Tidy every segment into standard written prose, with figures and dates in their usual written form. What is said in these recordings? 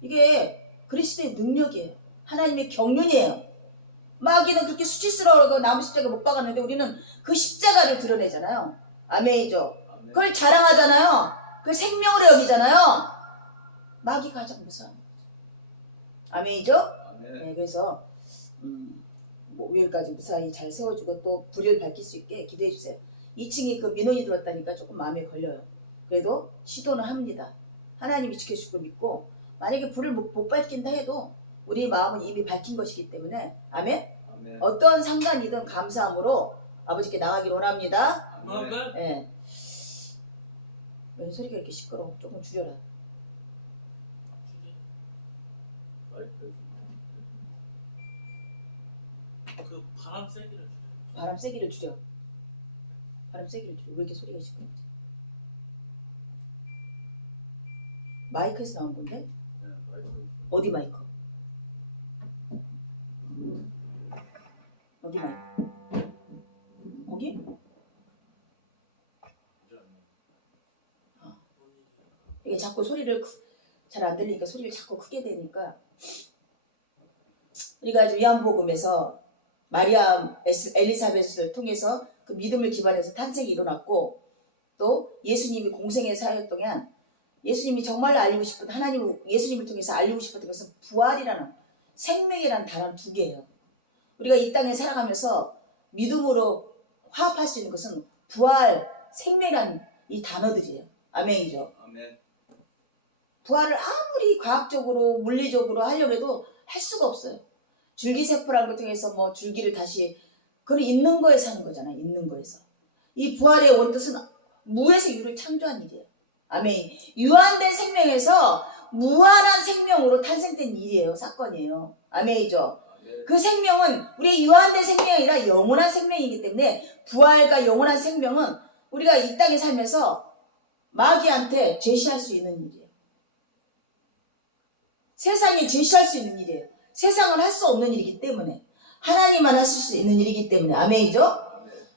이게 그리스도의 능력이에요. 하나님의 경륜이에요. 마귀는 그렇게 수치스러워서 나무 십자가 못 박았는데 우리는 그 십자가를 드러내잖아요. 아멘이죠. 그걸 자랑하잖아요. 그걸 생명으로 여기잖아요. 마귀가 가장 무서워요. 아멘이죠. 네, 그래서 뭐 위에까지 무사히 잘 세워주고 또 불을 밝힐 수 있게 기도해 주세요. 2층에 그 민원이 들어왔다니까 조금 마음에 걸려요. 그래도 시도는 합니다. 하나님이 지켜줄 걸 믿고 만약에 불을 못 밝힌다 해도 우리 마음은 이미 밝힌 것이기 때문에 아멘? 어떤 상관이든 감사함으로 아버지께 나가기를 원합니다. 아멘. 네. 왜 소리가 이렇게 시끄러워? 조금 줄여라. 그 바람 세기를 줄여. 바람 세기를 줄여. 바람 세기를 줄여. 왜 이렇게 소리가 시끄럽지? 마이크에서 나온 건데? 어디 마이크? 여기 마이크. 거기? 이게 자꾸 소리를 잘 안 들리니까 소리를 자꾸 크게 되니까 우리가 요한복음에서 마리아 엘리사벳을 통해서 그 믿음을 기반해서 탄생이 일어났고 또 예수님이 공생의 사역 동안 예수님이 정말 알리고 싶은 하나님 예수님을 통해서 알리고 싶었던 것은 부활이라는 생명이라는 단어 두 개예요. 우리가 이 땅에 살아가면서 믿음으로 화합할 수 있는 것은 부활, 생명이라는 이 단어들이에요. 아멘이죠. 아멘. 부활을 아무리 과학적으로 물리적으로 하려고 해도 할 수가 없어요. 줄기세포라는 걸 통해서 뭐 줄기를 다시 그건 있는 거에 사는 거잖아요. 있는 거에서. 이 부활의 원뜻은 무에서 유를 창조한 일이에요. 아멘. 유한된 생명에서 무한한 생명으로 탄생된 일이에요. 사건이에요. 아멘이죠. 그 생명은 우리의 유한된 생명이 아니라 영원한 생명이기 때문에 부활과 영원한 생명은 우리가 이 땅에 살면서 마귀한테 제시할 수 있는 일이에요. 세상에 제시할 수 있는 일이에요. 세상은 할 수 없는 일이기 때문에 하나님만 하실 수 있는 일이기 때문에 아멘이죠.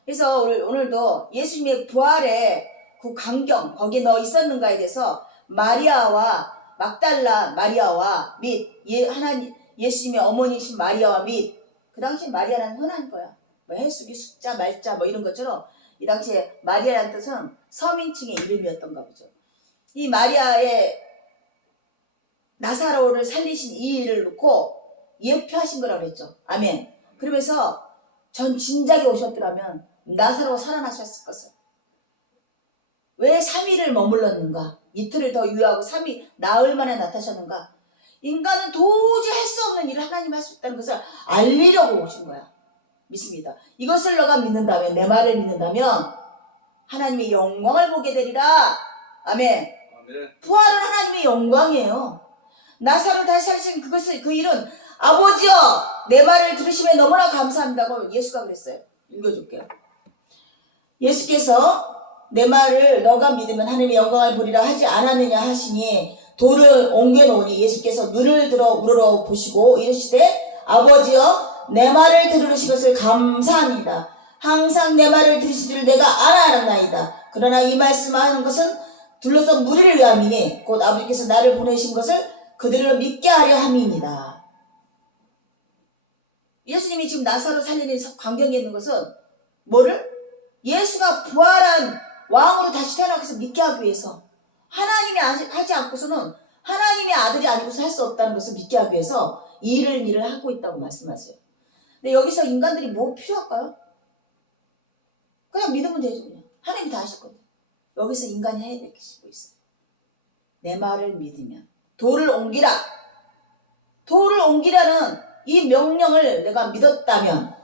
그래서 오늘도 예수님의 부활의 그 광경 거기에 너 있었는가에 대해서 마리아와 막달라 마리아와 및 예수님의 어머니신 마리아와 및 그 당시 마리아라는 흔한 거야. 뭐 해수기 숫자 말자 뭐 이런 것처럼 이 당시에 마리아라는 뜻은 서민층의 이름이었던가 보죠. 이 마리아의 나사로를 살리신 이 일을 놓고 예표하신 거라고 그랬죠. 아멘. 그러면서 전 진작에 오셨더라면 나사로가 살아나셨을 것을. 왜 3일을 머물렀는가? 이틀을 더 유하고 3일 나흘 만에 나타나셨는가? 인간은 도저히 할 수 없는 일을 하나님이 할 수 있다는 것을 알리려고 오신 거야. 믿습니다. 이것을 너가 믿는다면, 내 말을 믿는다면 하나님의 영광을 보게 되리라. 아멘. 부활은 하나님의 영광이에요. 나사로를 다시 살리신 그 일은 아버지여 내 말을 들으시면 너무나 감사합니다고 예수가 그랬어요. 읽어줄게요. 예수께서 내 말을 너가 믿으면 하나님의 영광을 보리라 하지 않았느냐 하시니 돌을 옮겨놓으니 예수께서 눈을 들어 우러러 보시고 이르시되 아버지여 내 말을 들으신 것을 감사합니다. 항상 내 말을 들으시기를 내가 알아나이다. 그러나 이 말씀하는 것은 둘러서 무리를 위함이니 곧 아버지께서 나를 보내신 것을 그들을 믿게 하려 함이니이다. 예수님이 지금 나사로 살리는 광경에 있는 것은 뭐를? 예수가 부활한 왕으로 다시 태어나기 위해서 믿게 하기 위해서 하나님이 하지 않고서는 하나님의 아들이 아니고서 할 수 없다는 것을 믿게 하기 위해서 일을 하고 있다고 말씀하세요. 근데 여기서 인간들이 뭐 필요할까요? 그냥 믿으면 되죠. 그냥. 하나님이 다 하실 건데. 여기서 인간이 해야 될 게 있어요. 내 말을 믿으면 돌을 옮기라. 돌을 옮기라는 이 명령을 내가 믿었다면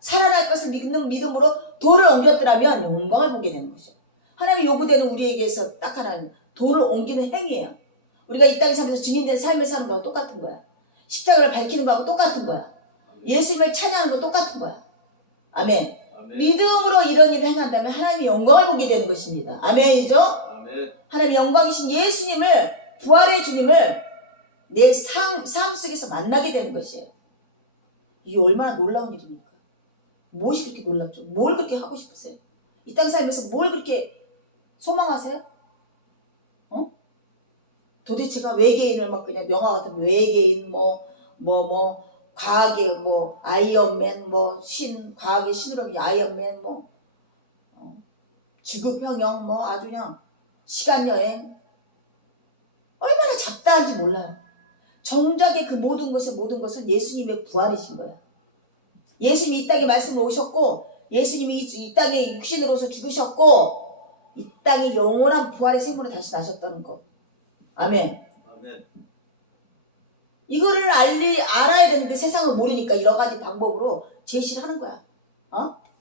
살아날 것을 믿는 믿음으로 돌을 옮겼더라면 영광을 보게 되는 거죠. 하나님이 요구되는 우리에게서 딱 하나는 돌을 옮기는 행위예요. 우리가 이 땅에 살면서 증인된 삶을 사는 거하고 똑같은 거야. 십자가를 밝히는 거하고 똑같은 거야. 예수님을 찬양하는 거 똑같은 거야. 아멘. 믿음으로 이런 일을 행한다면 하나님의 영광을 보게 되는 것입니다. 아멘이죠? 하나님의 영광이신 예수님을 부활의 주님을 내 삶 속에서 만나게 되는 것이에요. 이게 얼마나 놀라운 일입니까? 무엇이 그렇게 놀랍죠? 뭘 그렇게 하고 싶으세요? 이 땅 살면서 뭘 그렇게 소망하세요? 도대체가 외계인을 막 그냥 영화 같은 외계인 과학의 아이언맨 과학의 신으로 아이언맨 지구평형 아주 그냥 시간여행 얼마나 잡다한지 몰라요. 정작에 그 모든 것은 예수님의 부활이신 거예요. 예수님이 이 땅에 말씀으로 오셨고 예수님이 이 땅에 육신으로서 죽으셨고 이 땅에 영원한 부활의 생명으로 다시 나셨다는 거. 아멘. 아멘. 이거를 알아야 되는데 세상을 모르니까 여러 가지 방법으로 제시를 하는 거야.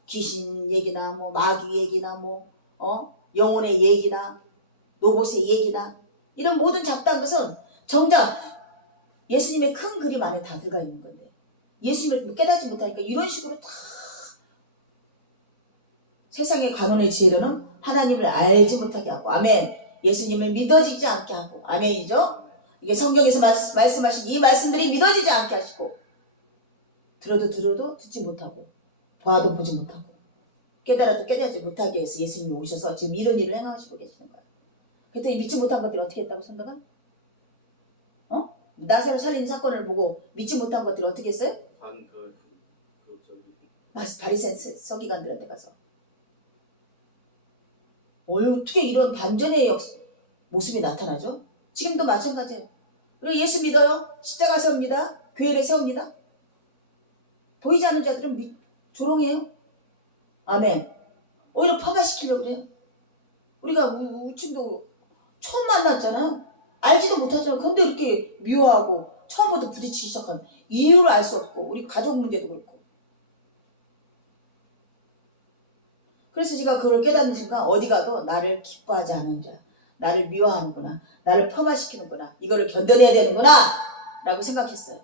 귀신 얘기나 마귀 얘기나 영혼의 얘기나 로봇의 얘기나 이런 모든 잡다한 것은 정작 예수님의 큰 그림 안에 다 들어가 있는 건데 예수님을 깨닫지 못하니까 이런 식으로 다 세상의 관원의 지혜로는 하나님을 알지 못하게 하고 아멘. 예수님을 믿어지지 않게 하고 아멘이죠. 이게 성경에서 말씀하신 이 말씀들이 믿어지지 않게 하시고 들어도 듣지 못하고 봐도 보지 못하고 깨달아도 깨달지 못하게 해서 예수님이 오셔서 지금 이런 일을 행하시고 계시는 거예요. 그랬더니 믿지 못한 것들이 어떻게 했다고 선배가? 나사로 살리는 사건을 보고 믿지 못한 것들이 어떻게 했어요? 바리새인 서기관들한테 가서 어떻게 이런 반전의 모습이 나타나죠? 지금도 마찬가지예요. 그리고 예수 믿어요. 십자가 세웁니다. 교회를 세웁니다. 보이지 않는 자들은 조롱해요. 아멘. 오히려 퍼가시키려고 그래요. 우리가 우충도 처음 만났잖아요. 알지도 못하잖아요. 그런데 이렇게 미워하고 처음부터 부딪히기 시작한 이유를 알 수 없고 우리 가족 문제도 그렇고 그래서 제가 그걸 깨닫는 순간 어디 가도 나를 기뻐하지 않는 자 나를 미워하는구나 나를 폄하시키는구나 이거를 견뎌내야 되는구나 라고 생각했어요.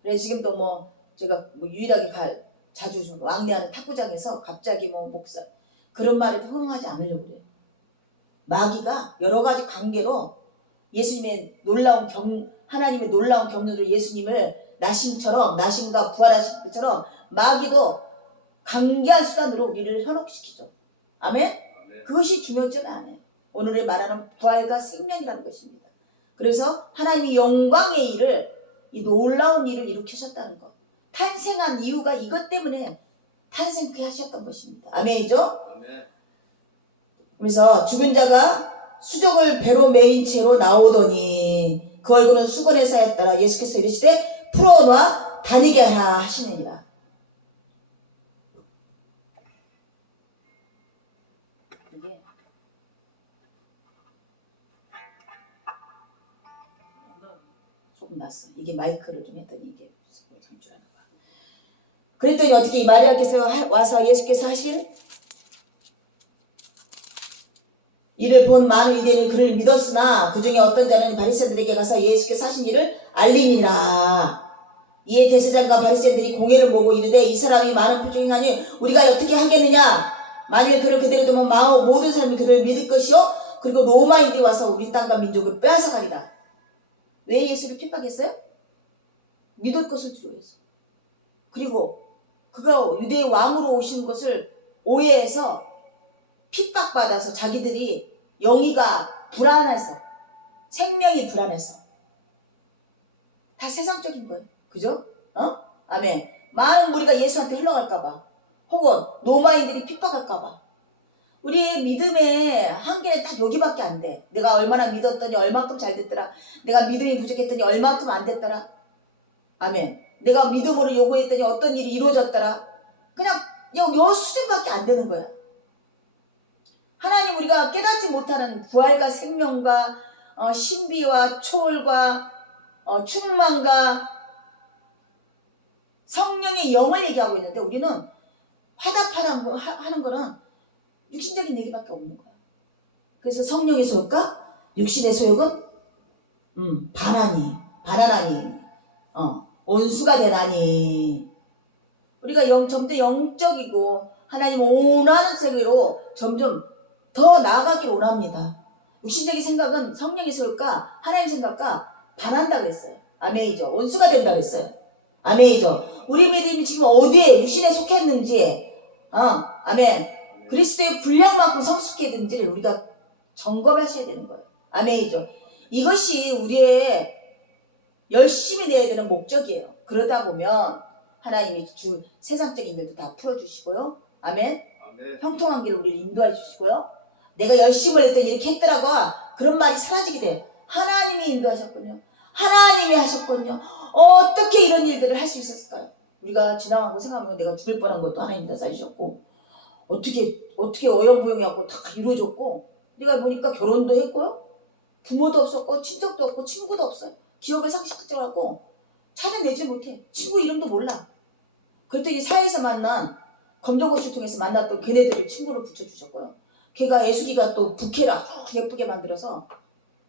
그래서 지금도 제가 유일하게 자주 좀 왕래하는 탁구장에서 갑자기 목사 그런 말에 흥하지 않으려고 그래요. 마귀가 여러 가지 관계로 예수님의 하나님의 놀라운 경륜으로 예수님을 나심과 부활하신 것처럼 마귀도 강개한 수단으로 우리를 현혹시키죠. 아멘? 그것이 중요하지 않아요. 오늘의 말하는 부활과 생명이라는 것입니다. 그래서 하나님이 영광의 일을 이 놀라운 일을 일으키셨다는 것. 탄생한 이유가 이것 때문에 탄생케 하셨던 것입니다. 아멘이죠? 아멘. 그래서 죽은 자가 수족을 배로 메인 채로 나오더니 그 얼굴은 수건에 쌓였더라. 예수께서 이르시되 풀어놓아 다니게 하라 하시느니라. 이게 조금 났어. 이게 마이크를 좀 했더니 이게 장출하나 봐. 그랬더니 어떻게 마리아께서 와서 예수께서 하신 이를 본 많은 유대인은 그를 믿었으나 그 중에 어떤 자는 바리새인들에게 가서 예수께서 하신 일을 알리니라. 이에 대제사장과 바리새인들이 공회를 모으고 이르되 이 사람이 많은 표적을 행하니 우리가 어떻게 하겠느냐. 만일 그를 그대로 두면 모든 사람이 그를 믿을 것이요 그리고 로마인들이 와서 우리 땅과 민족을 빼앗아가리라. 왜 예수를 핍박했어요? 믿을 것을 두려워해서. 그리고 그가 유대의 왕으로 오신 것을 오해해서 핍박받아서 자기들이 영이가 불안해서 생명이 불안해서 다 세상적인 거예요. 그죠? 아멘. 많은 무리가 예수한테 흘러갈까봐 혹은 로마인들이 핍박할까봐 우리의 믿음의 한계는 딱 여기밖에 안 돼. 내가 얼마나 믿었더니 얼만큼 잘 됐더라. 내가 믿음이 부족했더니 얼만큼 안 됐더라. 아멘. 내가 믿음으로 요구했더니 어떤 일이 이루어졌더라. 그냥 요 수준밖에 안 되는 거야. 하나님 우리가 깨닫지 못하는 부활과 생명과 신비와 초월과 충만과 성령의 영을 얘기하고 있는데 우리는 화답하는 거는 육신적인 얘기밖에 없는 거야. 그래서 성령의 소욕과 육신의 소욕은 반하나니 온수가 되나니 우리가 점점 영적이고 하나님 원하는 세계로 점점 더 나아가기를 원합니다. 육신적인 생각은 성령의 소욕과 하나님 생각과 반한다고 했어요. 아멘이죠. 원수가 된다고 했어요. 아멘이죠. 우리 믿음이 지금 어디에 육신에 속했는지 아멘. 그리스도의 분량만큼 성숙했는지를 우리가 점검하셔야 되는 거예요. 아멘이죠. 이것이 우리의 열심히 내야 되는 목적이에요. 그러다 보면 하나님이 주 세상적인 일도 다 풀어주시고요. 아멘. 아멘. 형통한 길을 우리를 인도해 주시고요. 내가 열심을 했더니 이렇게 했더라고. 그런 말이 사라지게 돼요. 하나님이 인도하셨군요. 하나님이 하셨군요. 어떻게 이런 일들을 할 수 있었을까요? 우리가 지나간 거 생각하면 내가 죽을 뻔한 것도 하나님이 다 사주셨고 어떻게 어영부영하고 다 이루어졌고 내가 보니까 결혼도 했고요. 부모도 없었고 친척도 없고 친구도 없어요. 기억을 상실하고 찾아내지 못해. 친구 이름도 몰라. 그랬더니 사회에서 만난 검정고시를 통해서 만났던 걔네들을 친구로 붙여주셨고요. 걔가 애숙이가 또 부캐를 아주 예쁘게 만들어서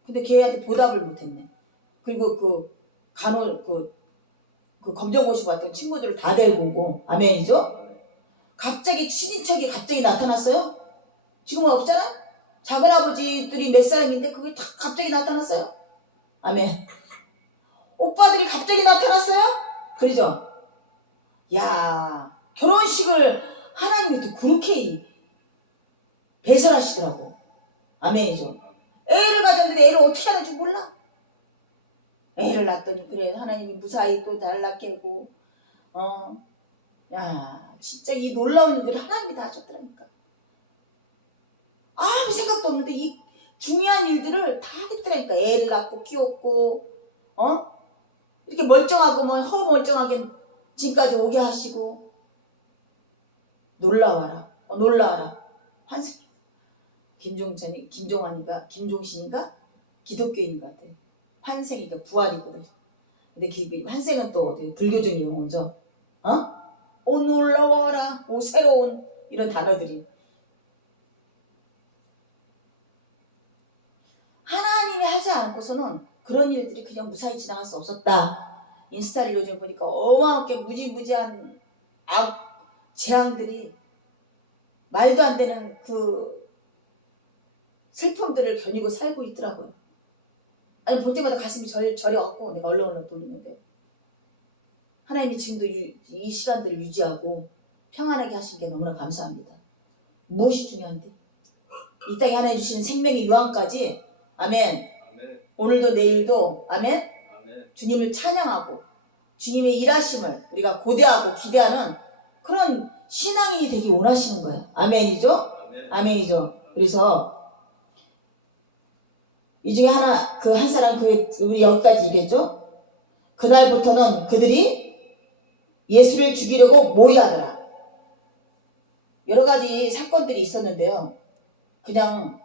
근데 걔한테 보답을 못했네. 그리고 그 검정고시 봤던 친구들을 다 데리고 오고 아멘이죠? 갑자기 친인척이 갑자기 나타났어요? 지금은 없잖아? 작은아버지들이 몇 사람인데 그게 다 갑자기 나타났어요? 아멘. 오빠들이 갑자기 나타났어요? 그러죠? 야, 결혼식을 하나님이 또 그렇게 배설하시더라고. 아멘이죠? 애를 가졌는데 애를 어떻게 하는지 몰라. 애를 낳았더니 그래 하나님이 무사히 또 날 낳게 하고 야 진짜 이 놀라운 일들을 하나님이 다 하셨더라니까. 아무 생각도 없는데 이 중요한 일들을 다 했더라니까. 애를 낳고 키웠고 이렇게 멀쩡하고 뭐 허멀쩡하게 지금까지 오게 하시고 놀라워라. 놀라워라. 환생 김종신인가 기독교인 것 같아. 환생이니까 부활이거든. 근데 환생은 또 불교적 용어죠. 오 놀라워라. 오 새로운 이런 단어들이. 하나님이 하지 않고서는 그런 일들이 그냥 무사히 지나갈 수 없었다. 인스타를 요즘 보니까 어마어마하게 무지무지한 재앙들이 말도 안 되는 그 슬픔들을 겨누고 살고 있더라고요. 아니 볼 때마다 가슴이 저려갖고 내가 얼렁얼렁 돌리는데 하나님이 지금도 이 시간들을 유지하고 평안하게 하신 게 너무나 감사합니다. 무엇이 중요한데? 이 땅에 하나님 주시는 생명의 유황까지 아멘. 아멘. 오늘도 내일도 아멘. 아멘. 주님을 찬양하고 주님의 일하심을 우리가 고대하고 기대하는 그런 신앙인이 되기 원하시는 거예요. 아멘이죠? 아멘. 아멘이죠. 그래서 이 중에 하나 그 한 사람 우리 여기까지 얘기했죠. 그날부터는 그들이 예수를 죽이려고 모의하더라. 여러 가지 사건들이 있었는데요. 그냥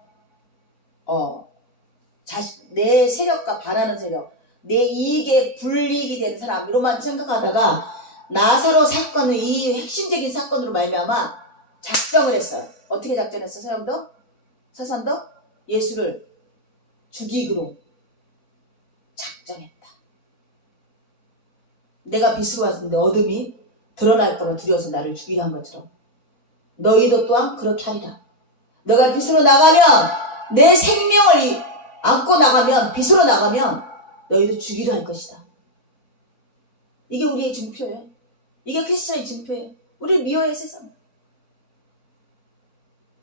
내 세력과 반하는 세력, 내 이익에 불이익이 되는 사람 이로만 생각하다가 나사로 사건을 이 핵심적인 사건으로 말미암아 작정을 했어요. 어떻게 작정했어? 서산도 예수를 죽이기로 작정했다. 내가 빛으로 왔는데 어둠이 드러날까봐 두려워서 나를 죽이게 한 것처럼 너희도 또한 그렇게 하리라. 너가 빛으로 나가면 내 생명을 안고 나가면 빛으로 나가면 너희도 죽이려 할 것이다. 이게 우리의 증표예요. 이게 크리스천의 증표예요. 우리를 미워해 세상.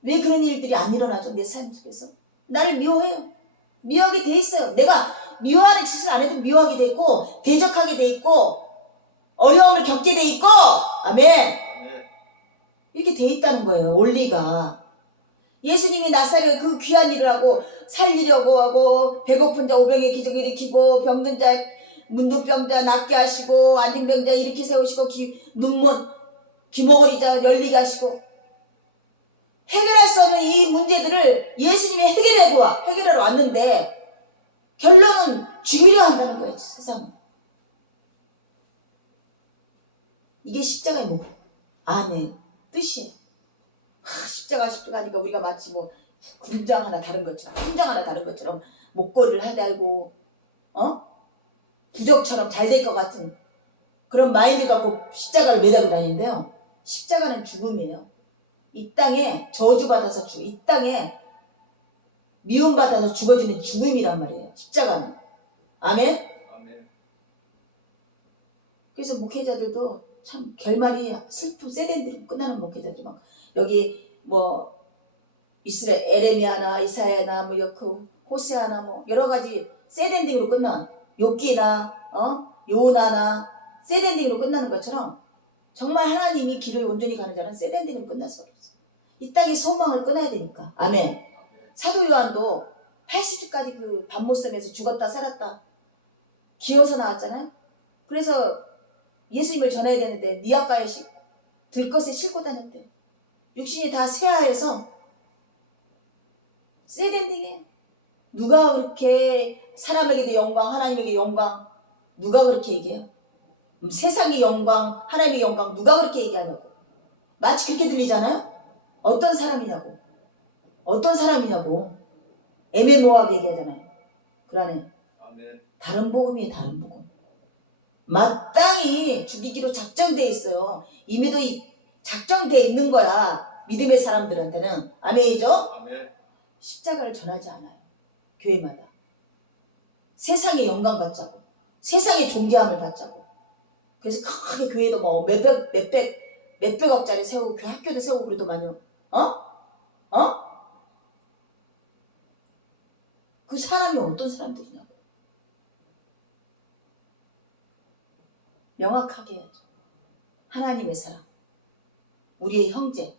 왜 그런 일들이 안 일어나죠? 내 삶 속에서 나를 미워해요. 미워하게 돼 있어요. 내가 미워하는 짓을 안 해도 미워하게 돼 있고 대적하게 돼 있고 어려움을 겪게 돼 있고 아멘. 이렇게 돼 있다는 거예요. 원리가. 예수님이 나사렛 그 귀한 일을 하고 살리려고 하고 배고픈 자 오병의 기적을 일으키고 병든 자 문둥병자 낫게 하시고 안진병자 일으키 세우시고 눈먼 귀머거리 자 열리게 하시고 해결할 수 없는 이 문제들을 예수님이 해결하러 왔는데 결론은 죽이려 한다는 거예요. 세상은. 이게 십자가의 안에 뜻이에요. 십자가 하니까 우리가 마치 군장 하나 다른 것처럼 목걸이를 하달고 부적처럼 잘 될 것 같은 그런 마인드 갖고 십자가를 매달고 다니는데요. 십자가는 죽음이에요. 이 땅에 저주받아서 이 땅에 미움받아서 죽어지는 죽음이란 말이에요. 십자가는. 아멘? 아멘. 그래서 목회자들도 참 결말이 슬픈 세덴들이 끝나는 목회자들 여기 에레미야나 이사야나 호세아나 여러 가지 새드엔딩으로 끝난 욥기나 요나나 새드엔딩으로 끝나는 것처럼 정말 하나님이 길을 온전히 가는 자는 새드엔딩으로 끝날 수 없어. 이 땅의 소망을 끊어야 되니까. 아멘. 사도 요한도 80주까지 그 밤모섬에서 죽었다 살았다 기어서 나왔잖아요. 그래서 예수님을 전해야 되는데 니아가에 들것에 싣고 다녔대. 육신이 다 쇠하여서 새드엔딩이에요. 누가 그렇게 사람에게도 영광 하나님에게 영광 누가 그렇게 얘기해요? 세상의 영광 하나님의 영광 누가 그렇게 얘기하냐고. 마치 그렇게 들리잖아요. 어떤 사람이냐고. 어떤 사람이냐고. 애매모호하게 얘기하잖아요. 그러네. 다른 복음이에요. 다른 복음. 마땅히 죽이기로 작정돼 있어요. 이미도 작정돼 있는 거야. 믿음의 사람들한테는. 아멘이죠? 아멘. 십자가를 전하지 않아요. 교회마다. 세상의 영광 받자고. 세상의 존귀함을 받자고. 그래서 크게 교회도 뭐 몇백억짜리 세우고 학교도 세우고 그래도 많이 그 사람이 어떤 사람들이냐고. 명확하게 해야죠. 하나님의 사람, 우리의 형제,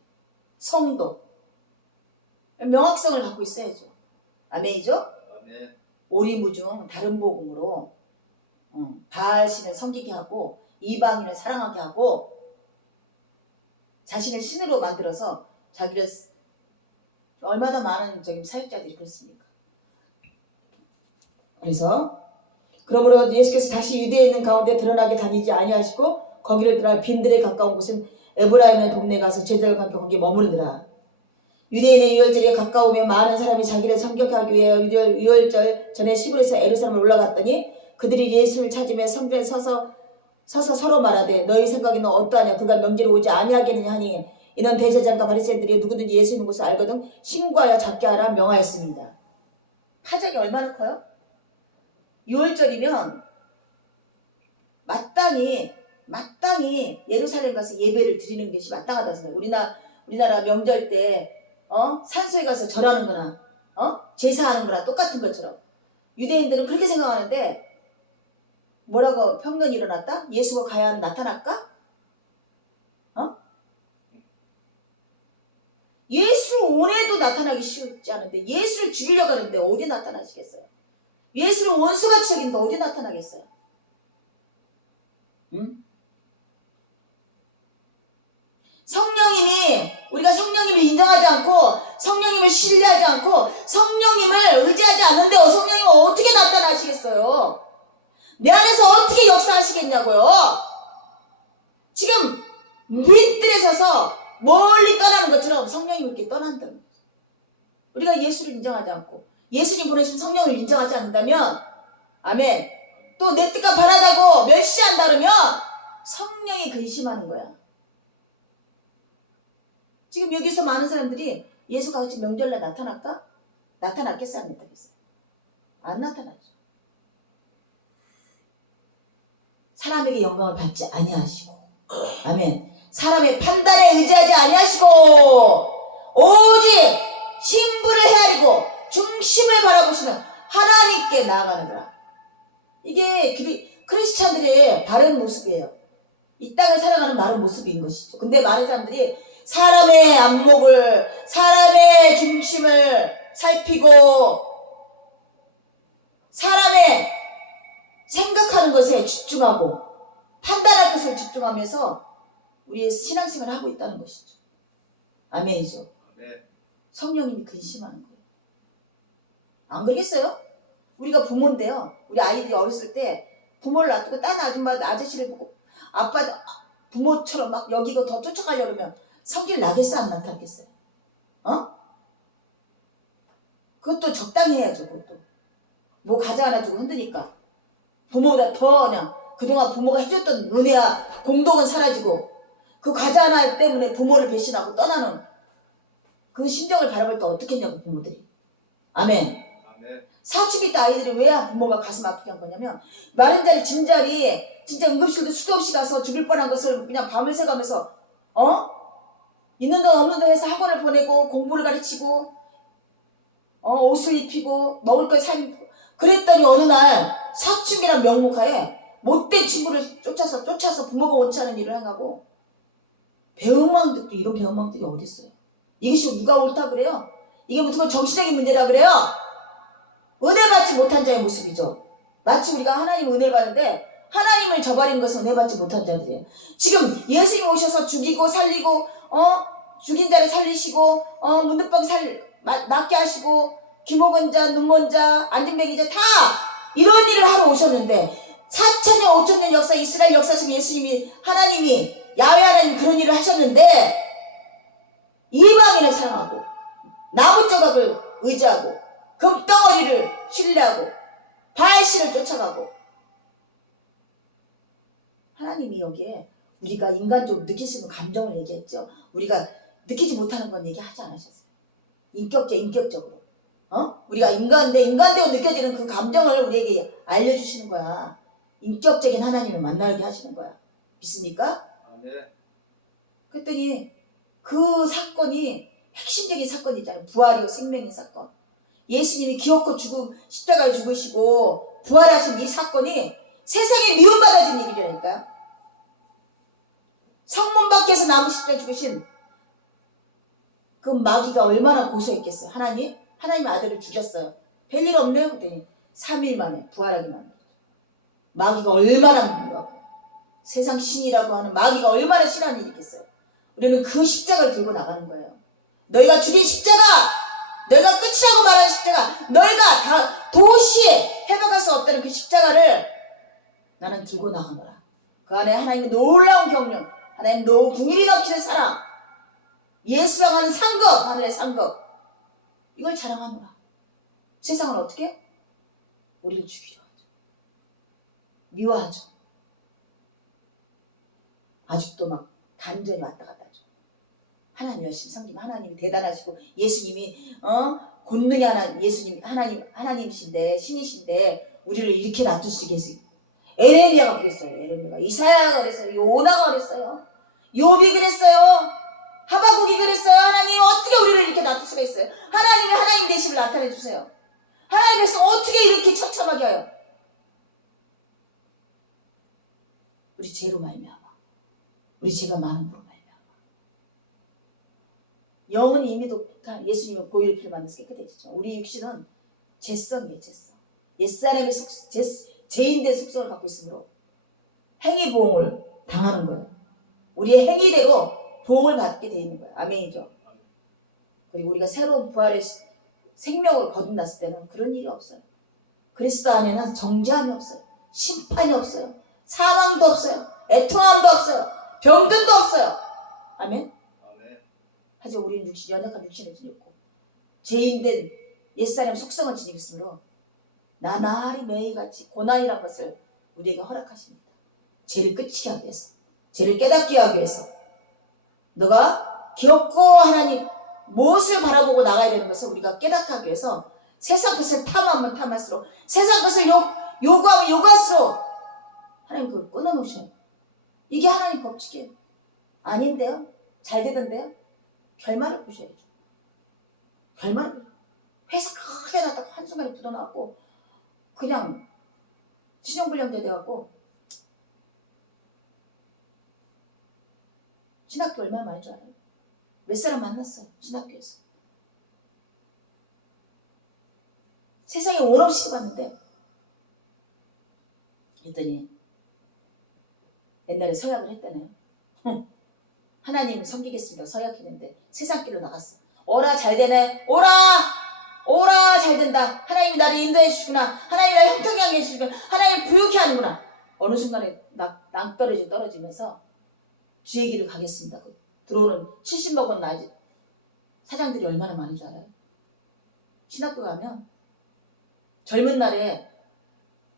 성도 명확성을 갖고 있어야죠. 아멘이죠? 아멘. 오리무중 다른 복음으로 바알신을 섬기게 하고 이방인을 사랑하게 하고 자신을 신으로 만들어서 자기를 얼마나 많은 사역자들이 그렇습니까? 그래서 그러므로 예수께서 다시 유대에 있는 가운데 드러나게 다니지 아니하시고 거기를 떠나 빈들에 가까운 곳은 에브라임의 동네에 가서 제자들과 함께 거기에 머무르더라. 유대인의 유월절에 가까우면 많은 사람이 자기를 참격하기 위해 유월절 전에 시골에서 에루살렘을 올라갔더니 그들이 예수를 찾으며 성전에 서서 서로 말하되 너희 생각에는 어떠하냐 그가 명절에 오지 아니하겠느냐 하니 이는 대제사장과 바리새인들이 누구든지 예수 있는 것을 알거든 신고하여 잡게 하라 명하였습니다. 파장이 얼마나 커요? 6월절이면 마땅히 예루살렘 가서 예배를 드리는 것이 마땅하다고 생각해요. 우리나라 명절 때 산소에 가서 절하는 거나 제사하는 거나 똑같은 것처럼 유대인들은 그렇게 생각하는데 뭐라고 평론이 일어났다? 예수가 과연 나타날까? 예수 온에도 나타나기 쉽지 않은데 예수를 죽이려고 하는데 어디 나타나시겠어요? 예수를 원수같이 여기는데 어디 나타나겠어요? 우리가 성령님을 인정하지 않고 성령님을 신뢰하지 않고 성령님을 의지하지 않는데 성령님은 어떻게 나타나시겠어요? 내 안에서 어떻게 역사하시겠냐고요? 지금 밑들에 서서 멀리 떠나는 것처럼 성령님이 이렇게 떠난다는 거죠. 우리가 예수를 인정하지 않고 예수님 보내신 성령을 인정하지 않는다면 아멘. 또 내 뜻과 바라다고 멸시한다 그러면 성령이 근심하는 거야. 지금 여기서 많은 사람들이 예수가 같이 명절날 나타날까? 나타났겠어요? 안 나타나겠어요? 안 나타나죠. 사람에게 영광을 받지 아니하시고 아멘. 사람의 판단에 의지하지 아니하시고 오직 신부를 헤아리고 중심을 바라보시는 하나님께 나아가는 거라. 이게 크리스찬들의 바른 모습이에요. 이 땅을 살아가는 바른 모습인 것이죠. 근데 많은 사람들이 사람의 안목을 사람의 중심을 살피고 사람의 생각하는 것에 집중하고 판단할 것을 집중하면서 우리의 신앙생활을 하고 있다는 것이죠. 아멘이죠. 성령님이 근심하는 거예요. 안 그러겠어요? 우리가 부모인데요. 우리 아이들이 어렸을 때 부모를 놔두고 딴 아저씨를 보고 아빠 부모처럼 막 여기고 더 쫓아가려고 하면 성질 나겠어? 안 나타나겠어요? 그것도 적당히 해야죠. 그것도 뭐 과자 하나 주고 흔드니까 부모보다 더 그냥 그동안 부모가 해줬던 은혜와 공덕은 사라지고 그 과자 하나 때문에 부모를 배신하고 떠나는 그 심정을 바라볼 때 어떻게 했냐고 부모들이. 아멘. 사춘기 때 아이들이 왜 부모가 가슴 아프게 한 거냐면 마른 자리 진 자리 진짜 응급실도 수도 없이 가서 죽을 뻔한 것을 그냥 밤을 새가면서 있는 돈 없는 돈 해서 학원을 보내고 공부를 가르치고 옷을 입히고 먹을 걸 사입고 그랬더니 어느 날 사춘기란 명목하에 못된 친구를 쫓아서 부모가 원치 않은 일을 행하고, 배은망덕도 이런 배은망덕이 어딨어요. 이것이 누가 옳다 그래요? 이게 무슨 정신적인 문제라 그래요? 은혜 받지 못한 자의 모습이죠. 마치 우리가 하나님 은혜를 받는데 하나님을 저버린 것은 은혜 받지 못한 자들이에요. 지금 예수님 오셔서 죽이고 살리고 죽인 자를 살리시고 문둥병 낫게 하시고 귀목은 자, 눈먼 자, 안진뱅이 자 다 이런 일을 하러 오셨는데 4,000년 5,000년 역사 이스라엘 역사 속 예수님이 하나님이 야훼 하나님 그런 일을 하셨는데 이방인을 사랑하고 나무 조각을 의지하고 금덩어리를 신뢰하고 바알신을 쫓아가고, 하나님이 여기에 우리가 인간적으로 느낄 수 있는 감정을 얘기했죠. 우리가 느끼지 못하는 건 얘기하지 않으셨어요. 인격적으로 우리가 인간되고 느껴지는 그 감정을 우리에게 알려주시는 거야. 인격적인 하나님을 만나게 하시는 거야. 믿습니까? 네. 그랬더니 그 사건이 핵심적인 사건이잖아요. 부활이고 생명의 사건. 예수님이 기어코 십자가에 죽으시고 부활하신 이 사건이 세상에 미움받아진 일이라니까요. 성문 밖에서 나무 십자가에 죽으신 그 마귀가 얼마나 고소했겠어요. 하나님 아들을 죽였어요. 별일 없네요. 그랬더니 3일 만에 부활하기만. 마귀가 얼마나 분노하고 세상 신이라고 하는 마귀가 얼마나 싫어하는 일이 있겠어요. 우리는 그 십자가를 들고 나가는 거예요. 너희가 죽인 십자가, 너희가 끝이라고 말하는 십자가, 너희가 다 도시에 회복할 수 없다는 그 십자가를 나는 들고 나가노라. 그 안에 하나님의 놀라운 경륜, 하나님 궁일이 넘치는 사랑, 예수랑 하는 상급, 하늘의 상급, 이걸 자랑하노라. 세상은 어떻게? 우리를 죽이려 하죠. 미워하죠. 아직도 막 단전이 왔다 갔다 하죠. 하나님 열심히 섬기면 하나님이 대단하시고 예수님이 권능이 예수님 하나님이신데 신이신데 우리를 이렇게 놔두시겠어요. 에레미야가 그랬어요. 에레미야가 이사야가 그랬어요. 요나가 그랬어요. 욥이 그랬어요. 하박국이 그랬어요. 하나님 어떻게 우리를 이렇게 놔둘 수가 있어요? 하나님이 하나님 되심을 나타내 주세요. 하나님 백성 어떻게 이렇게 처참하게 하여? 우리 죄로 말미암아. 우리 죄가 많음으로 말미암아. 영은 이미 독한 예수님은 보혈의 피를 만나서 깨끗해지죠. 우리 육신은 죄성이에요. 죄성. 옛사람의 죄인된 속성을 갖고 있으므로 행위 보응을 당하는 거예요. 우리의 행위대로 보응을 받게 되어 있는 거예요. 아멘이죠. 그리고 우리가 새로운 부활의 생명을 거듭났을 때는 그런 일이 없어요. 그리스도 안에는 정죄함이 없어요. 심판이 없어요. 사망도 없어요. 애통함도 없어요. 병든도 없어요. 아멘. 하지만 우리는 연약한 육신을 지녔고 죄인된 옛사람 속성을 지니고 있으므로 나날이 매일같이 고난이라는 것을 우리에게 허락하십니다. 죄를 끝이게 하기 위해서, 죄를 깨닫게 하기 위해서, 너가 기업고 하나님 무엇을 바라보고 나가야 되는 것을 우리가 깨닫게 하기 위해서 세상 것을 탐하면 탐할수록, 세상 것을 요구하면 요구할수록 하나님 그걸 끊어놓으셔요. 이게 하나님 법칙이에요. 아닌데요? 잘 되던데요? 결말을 보셔야죠. 결말을. 회사 크게 났다가 한순간에 굳어나왔고 그냥 신용불량자 돼갖고 신학교 얼마나 많이 줄 알아요? 몇 사람 만났어요. 신학교에서. 세상에 원 없이 봤는데 했더니 옛날에 서약을 했다네요. 하나님 섬기겠습니다. 서약했는데 세상 길로 나갔어. 오라 잘 되네. 오라 잘 된다. 하나님이 나를 인도해 주시구나. 하나님이 나를 형통하게 해주시구나. 하나님이 부유케 하는구나. 어느 순간에 낭떠러지 떨어지면서 주의 길을 가겠습니다. 들어오는 70먹은 사장들이 얼마나 많은 줄 알아요? 신학교 가면 젊은 날에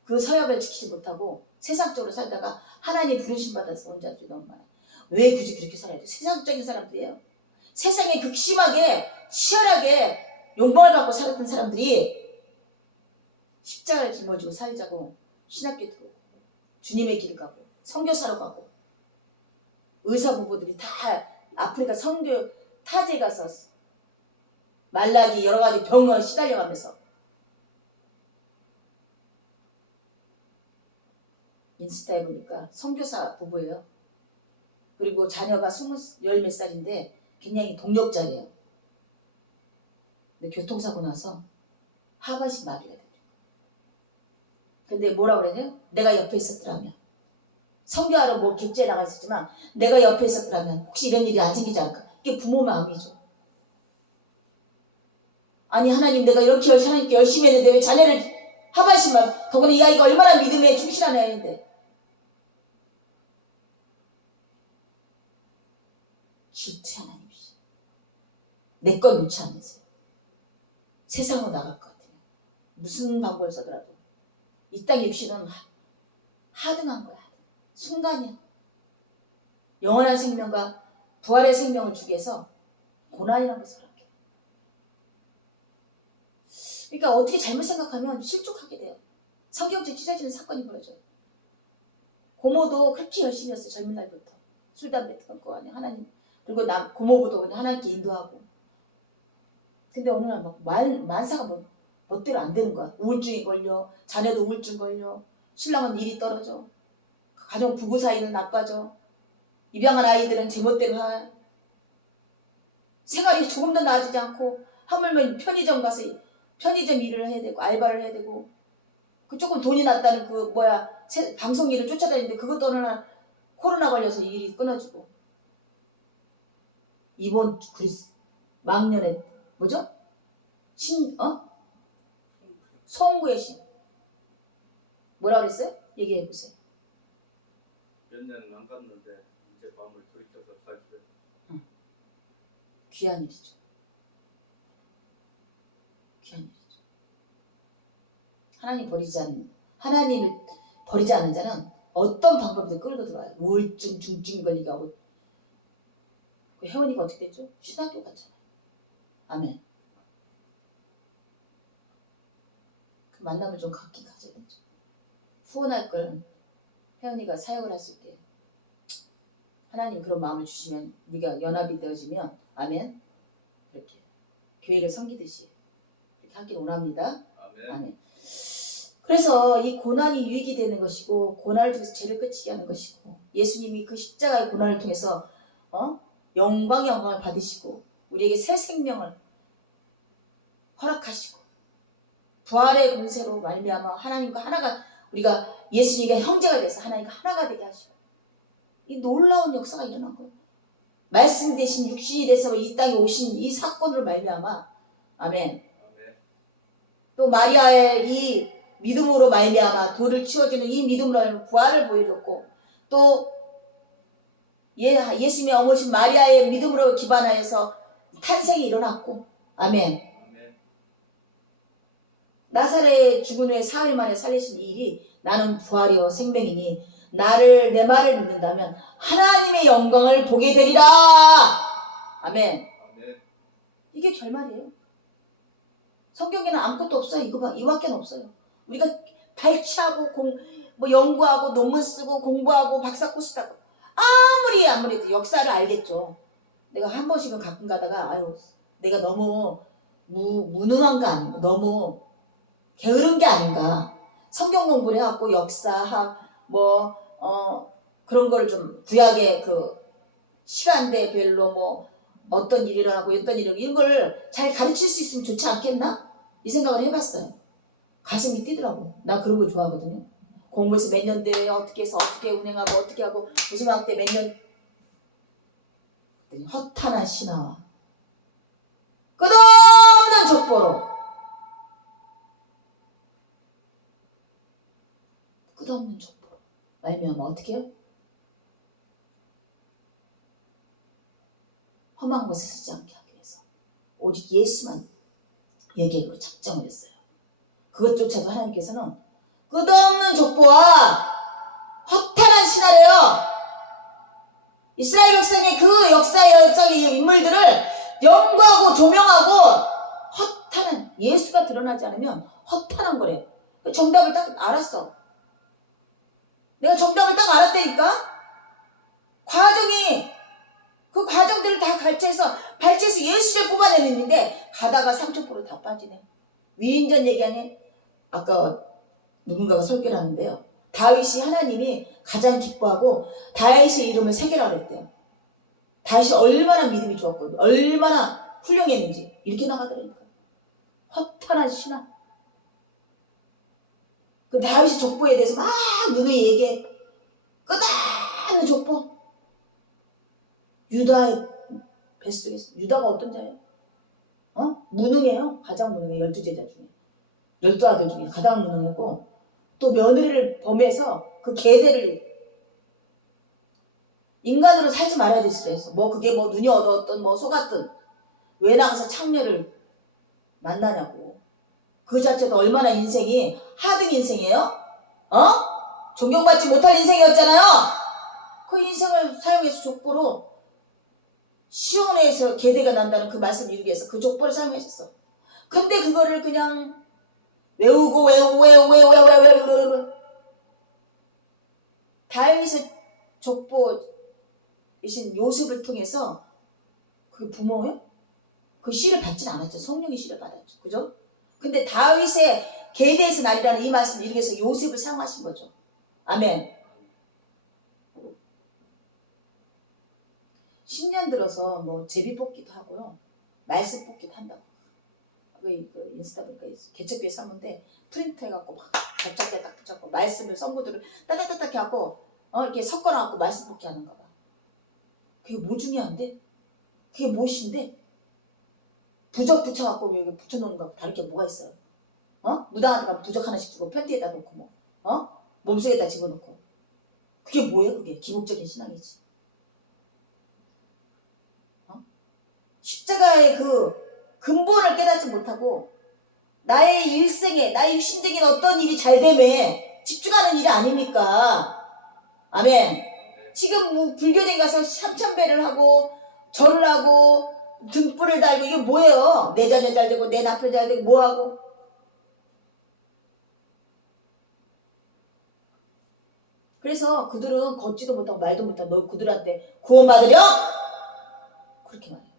그 서약을 지키지 못하고 세상적으로 살다가 하나님 부르심 받아서 온 자들이 너무 많아요. 왜 굳이 그렇게 살아야 돼? 세상적인 사람들이에요. 세상에 극심하게 치열하게 욕망을 갖고 살았던 사람들이 십자가를 짊어지고 살자고 신학교에 들어오고 주님의 길을 가고 선교사로 가고 의사 부부들이 다 아프리카 선교 타지에 가서 말라기 여러 가지 병을 시달려가면서 인스타에 보니까 선교사 부부예요. 그리고 자녀가 10몇 살인데 굉장히 동력자예요. 근데 교통사고 나서 하반신 마비가 돼요. 근데 뭐라고 그러냐? 내가 옆에 있었더라면, 선교하러 뭐 객지에 나가 있었지만 내가 옆에 있었더라면 혹시 이런 일이 안 생기지 않을까? 이게 부모 마음이죠. 아니 하나님, 내가 이렇게 하나님께 열심히 했는데 왜 자녀를 하반신 마비, 더구나 이 아이가 얼마나 믿음에 충실한 애인데. 질투 하나님이시. 내 걸 놓지 않으세요. 세상으로 나갈 것 같아요. 무슨 방법을 써더라도 이 땅의 육신은 하등한 거야. 순간이야. 영원한 생명과 부활의 생명을 주기 위해서 고난이라는 것을 하게. 그러니까 어떻게 잘못 생각하면 실족하게 돼요. 성경책 찢어지는 사건이 벌어져요. 고모도 그렇게 열심히 했어요. 젊은 날부터. 술, 담배 끊고 하나님. 그리고 고모부도 그냥 하나님께 인도하고. 근데 어느 날 막 만사가 멋대로 안 되는 거야. 우울증이 걸려. 자녀도 우울증 걸려. 신랑은 일이 떨어져. 가정 부부 사이는 나빠져. 입양한 아이들은 제멋대로 할. 생활이 조금 더 나아지지 않고 하물며 편의점 가서 편의점 일을 해야 되고 알바를 해야 되고 그 조금 돈이 났다는 방송 일을 쫓아다니는데 그것도 어느 날 코로나 걸려서 일이 끊어지고. 이번 망년에 뭐죠? 송구의 신 뭐라 그랬어요? 얘기해 보세요. 몇 년은 안 갔는데 이제 마음을 돌이켜서 살때 귀한 일이죠. 귀한 일이죠. 하나님을 버리지 않는 자는 어떤 방법이든 끌고 들어와요. 우울증, 중증 걸리게 하고. 그 혜원이가 어떻게 됐죠? 신학교 갔잖아요. 아멘. 그 만남을 좀 가져야 되죠. 후원할 걸 혜원이가 사역을 했을 때 하나님 그런 마음을 주시면 우리가 연합이 되어지면 아멘. 그렇게 교회를 섬기듯이 그렇게 하길 원합니다. 아멘. 아멘. 그래서 이 고난이 유익이 되는 것이고 고난을 통해서 죄를 끝이게 하는 것이고 예수님이 그 십자가의 고난을 통해서 영광을 받으시고 우리에게 새 생명을 허락하시고 부활의 권세로 말미암아 하나님과 하나가 우리가 예수님과 형제가 돼서 하나님과 하나가 되게 하시고 이 놀라운 역사가 일어난 거예요. 말씀 대신 육신이 돼서 이 땅에 오신 이 사건으로 말미암아 아멘. 또 마리아의 이 믿음으로 말미암아 돌을 치워주는 이 믿음으로 부활을 보여줬고 또 예수님의 어머신 마리아의 믿음으로 기반하여서 탄생이 일어났고 아멘. 나사렛의 죽은 후에 사흘 만에 살리신 이 일이 나는 부활이요 생명이니 내 말을 믿는다면 하나님의 영광을 보게 되리라. 아멘. 이게 결말이에요. 성경에는 아무것도 없어요. 이밖에 없어요. 우리가 발췌하고 연구하고 논문 쓰고 공부하고 박사 코스 따고 아무리 역사를 알겠죠. 내가 한 번씩은 가끔 가다가 내가 너무 무능한 거 아닌가, 너무 게으른 게 아닌가. 성경 공부를 해갖고 역사학 그런 걸 좀 구약의 그 시간대별로 어떤 일이 일어나고 어떤 일이 이런 걸 잘 가르칠 수 있으면 좋지 않겠나? 이 생각을 해봤어요. 가슴이 뛰더라고. 나 그런 거 좋아하거든요. 공부해서 몇 년 대회 어떻게 해서 어떻게 운행하고 어떻게 하고 무슨 학대 몇 년 허탄한 신화와 끝없는 족보로 끝없는 족보로 말미암아 어떻게 해요? 험한 곳에 서지 않게 하기 위해서 오직 예수만 얘기하기로 작정을 했어요. 그것조차도 하나님께서는 끝없는 족보와 허탄한 신화래요. 이스라엘 백성의 그 역사의 인물들을 연구하고 조명하고 허탄한 예수가 드러나지 않으면 허탄한 거래. 정답을 딱 알았어. 내가 정답을 딱 알았다니까. 그 과정들을 다 발췌해서 예수를 뽑아내는데 가다가 삼천포로 다 빠지네. 위인전 얘기하네. 아까 누군가가 설교를 하는데요. 다윗이 하나님이 가장 기뻐하고 다윗의 이름을 새기라고 그랬대요. 다윗이 얼마나 믿음이 좋았고 얼마나 훌륭했는지 이렇게 나가더라니까. 허탄한 신앙. 그 다윗의 족보에 대해서 막 누누이 얘기해. 끝없는 족보. 유다의 뱃속에서. 유다가 어떤 자예요? 무능해요. 가장 무능해. 12제자 중에. 12아들 중에 가장 무능했고 또 며느리를 범해서 그 계대를 인간으로 살지 말아야 됐을 때였어. 뭐 그게 뭐 눈이 어두웠던 뭐 속았던 왜 나가서 창녀를 만나냐고. 그 자체도 얼마나 인생이 하등 인생이에요? 존경받지 못할 인생이었잖아요. 그 인생을 사용해서 족보로 시온에서 계대가 난다는 그 말씀을 이루기 위해서 그 족보를 사용하셨어. 근데 그거를 그냥 외우고 다윗의 족보이신 요셉을 통해서 그 부모요? 그 씨를 받진 않았죠. 성령의 씨를 받았죠. 그죠? 근데 다윗의 계대에서 날이라는 이 말씀을 이루기 위해서 요셉을 사용하신 거죠. 아멘. 신년 들어서 뭐 제비 뽑기도 하고요. 말씀 뽑기도 한다고. 그 인스타 보니까 개척교회 사문데 프린트 해갖고 막 접착제 딱 붙잡고 말씀을 성구들을 따닥따닥 해갖고 이렇게 섞어놔갖고 말씀 뽑기 하는가 봐. 그게 뭐 중요한데? 그게 무엇인데? 부적 붙여갖고 여기 붙여놓는 거하고 다를 게 뭐가 있어요? 무당한테 가면 부적 하나씩 주고 편지에다 놓고 몸속에다 집어넣고. 그게 뭐예요? 그게 기복적인 신앙이지. 십자가의 그 근본을 깨닫지 못하고 나의 일생에 나의 육신적인 어떤 일이 잘 되면 집중하는 일이 아닙니까? 아멘. 지금 뭐 불교에 가서 삼천배를 하고 절을 하고 등불을 달고 이게 뭐예요? 내 자녀 잘 되고 내 남편 잘 되고 뭐하고. 그래서 그들은 걷지도 못하고 말도 못하고 너 그들한테 구원받으려? 그렇게 말해요.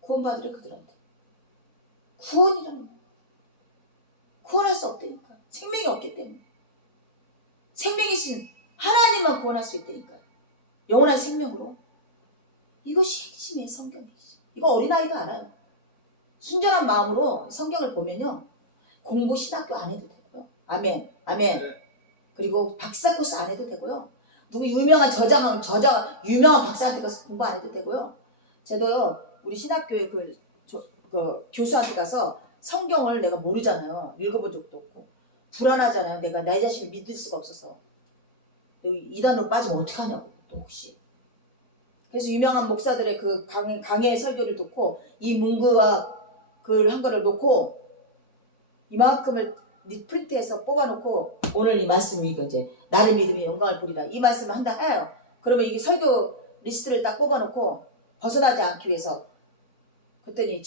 구원받으려 그들한테. 구원이라는 거. 구원할 수 없다니까. 생명이 없기 때문에. 생명이신 하나님만 구원할 수 있다니까. 영원한 생명으로. 이것이 핵심의 성경이지. 이거 어린아이가 알아요. 순전한 마음으로 성경을 보면요. 공부 신학교 안 해도 되고요. 아멘. 아멘. 네. 그리고 박사 코스 안 해도 되고요. 누구 유명한 유명한 박사한테 가서 공부 안 해도 되고요. 저도요. 우리 신학교에 그 교수한테 가서 성경을 내가 모르잖아요. 읽어본 적도 없고. 불안하잖아요. 내가 내 자신을 믿을 수가 없어서. 이단으로 빠지면 어떡하냐고. 또 혹시. 그래서 유명한 목사들의 그 강의 설교를 듣고 이 문구와 글 한 거를 놓고 이만큼을 프린트해서 뽑아놓고 오늘 이 말씀을 이거 이제 나를 믿음의 영광을 보리라 이 말씀을 한다 해요. 그러면 이게 설교 리스트를 딱 뽑아놓고 벗어나지 않기 위해서 그랬더니